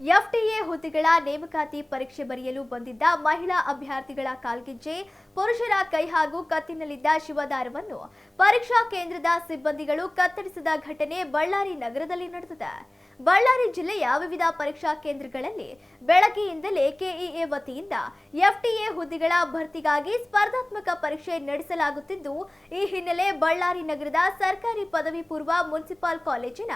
FTA ಹುದ್ದೆಗಳ ನೇಮಕಾತಿ ಪರೀಕ್ಷೆ ಬರೆಯಲು ಬಂದಿದ್ದ ಮಹಿಳಾ ಅಭ್ಯರ್ಥಿಗಳ ಕಾಲ್ಗೆಜ್ಜೆ, ಪುರುಷರ ಕೈ ಹಾಗೂ ಕತ್ತಿನಲ್ಲಿದ್ದ ಶಿವದಾರವನ್ನು ಪರೀಕ್ಷಾ ಕೇಂದ್ರದ ಸಿಬ್ಬಂದಿಗಳು ಕತ್ತರಿಸಿದ ಘಟನೆ ಬಳ್ಳಾರಿ ನಗರದಲ್ಲಿ ನಡೆದಿದೆ. ಬಳ್ಳಾರಿ ಜಿಲ್ಲೆಯ ವಿವಿಧ ಪರೀಕ್ಷಾ ಕೇಂದ್ರಗಳಲ್ಲಿ ಬೆಳಗ್ಗೆಯಿಂದಲೇ ಕೆಇಎ ವತಿಯಿಂದ ಎಫ್ಟಿಎ ಹುದ್ದೆಗಳ ಭರ್ತಿಗಾಗಿ ಸ್ಪರ್ಧಾತ್ಮಕ ಪರೀಕ್ಷೆ ನಡೆಸಲಾಗುತ್ತಿದ್ದು, ಈ ಹಿನ್ನೆಲೆ ಬಳ್ಳಾರಿ ನಗರದ ಸರ್ಕಾರಿ ಪದವಿ ಪೂರ್ವ ಮುನ್ಸಿಪಲ್ ಕಾಲೇಜಿನ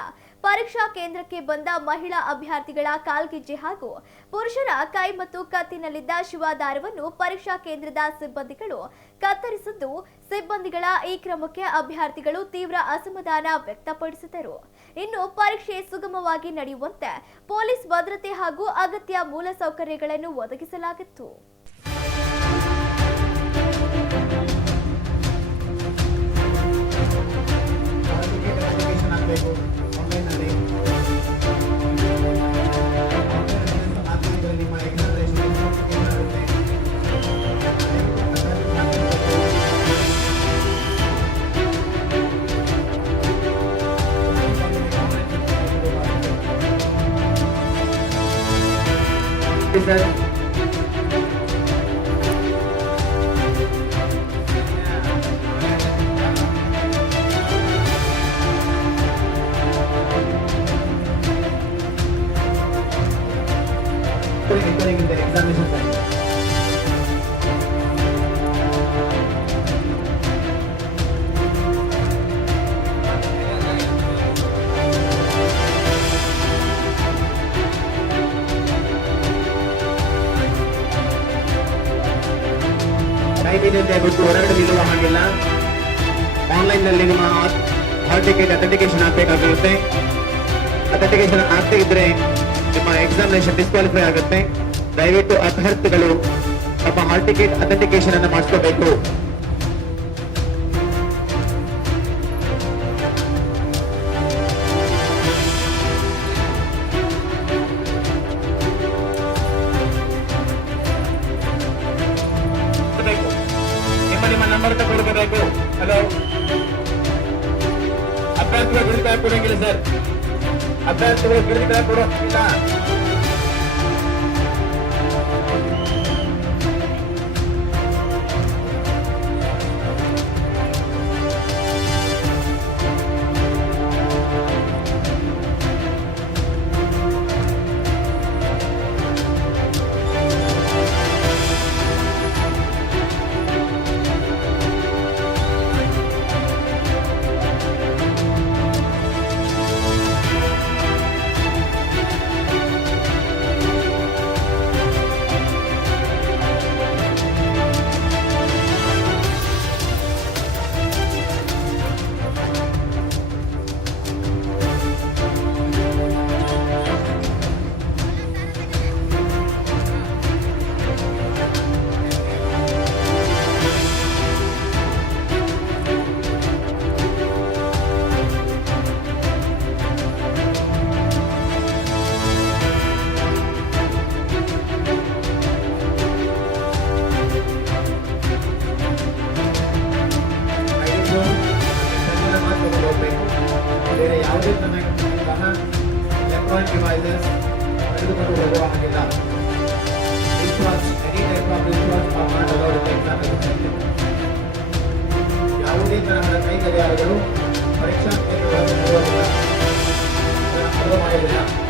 ಪರೀಕ್ಷಾ ಕೇಂದ್ರಕ್ಕೆ ಬಂದ ಮಹಿಳಾ ಅಭ್ಯರ್ಥಿಗಳ ಕಾಲ್ಗೆಜ್ಜೆ ಹಾಗೂ ಪುರುಷರ ಕೈ ಮತ್ತು ಕತ್ತಿನಲ್ಲಿದ್ದ ಶಿವದಾರವನ್ನು ಪರೀಕ್ಷಾ ಕೇಂದ್ರದ ಸಿಬ್ಬಂದಿಗಳು ಕತ್ತರಿಸಿದ್ದು, ಸಿಬ್ಬಂದಿಗಳ ಈ ಕ್ರಮಕ್ಕೆ ಅಭ್ಯರ್ಥಿಗಳು ತೀವ್ರ ಅಸಮಾಧಾನ ವ್ಯಕ್ತಪಡಿಸಿದರು. ಇನ್ನು ಪರೀಕ್ಷೆ ಸುಗಮವಾಗಿ ನಡೆಯುವಂತೆ ಪೊಲೀಸ್ ಭದ್ರತೆ ಹಾಗೂ ಅಗತ್ಯ ಮೂಲಸೌಕರ್ಯಗಳನ್ನು ಒದಗಿಸಲಾಗಿತ್ತು. सर एग्जामिनेशन ದಯವಿಟ್ಟು ಹೊರಗಡೆ ನಿಲ್ಲುವ ಹಾಗಿಲ್ಲ. ಆನ್ಲೈನ್ ನಲ್ಲಿ ನಿಮ್ಮ ಹಾಲ್ ಟಿಕೆಟ್ ಅಥೆಂಟಿಕೇಶನ್ ಆಗಬೇಕಾಗಿರುತ್ತೆ. ಅಥೆಂಟಿಕೇಶನ್ ಆಗದೇ ಇದ್ರೆ ನಿಮ್ಮ ಎಕ್ಸಾಮಿನೇಷನ್ ಡಿಸ್ಕ್ವಾಲಿಫೈ ಆಗುತ್ತೆ. ದಯವಿಟ್ಟು ಅಭ್ಯರ್ಥಿಗಳು ತಮ್ಮ ಹಾಲ್ ಟಿಕೆಟ್ ಅಥೆಂಟಿಕೇಶನ್ ಅನ್ನು ಮಾಡಿಸ್ಕೋಬೇಕು. ನಿಮ್ಮ ನಂಬರ್ ತಗೊಳ್ಬೇಕು. ಹಲೋ, ಅಭ್ಯರ್ಥಿಗಳು ಗಿಡದ ಕೊಡಂಗಿಲ್ಲ ಸರ್. ಅಭ್ಯರ್ಥಿಗಳು ಗಿಡದ ಕೊಡೋಂಗಿಲ್ಲ. ಬೇರೆ ಯಾವುದೇ ತರಹದಂತಹ ಎಲೆಕ್ಟ್ರಾನಿಕ್ ಡಿವೈಸಸ್ ತೆಗೆದುಕೊಂಡು ಹೋಗುವ ಹಾಗಿಲ್ಲ. ಯಾವುದೇ ತರಹದ ಕೈ ಗಡಿಯಾರಗಳು ಪರೀಕ್ಷಾ ಕೇಂದ್ರಗಳನ್ನು ಮಾಡುವುದಿಲ್ಲ.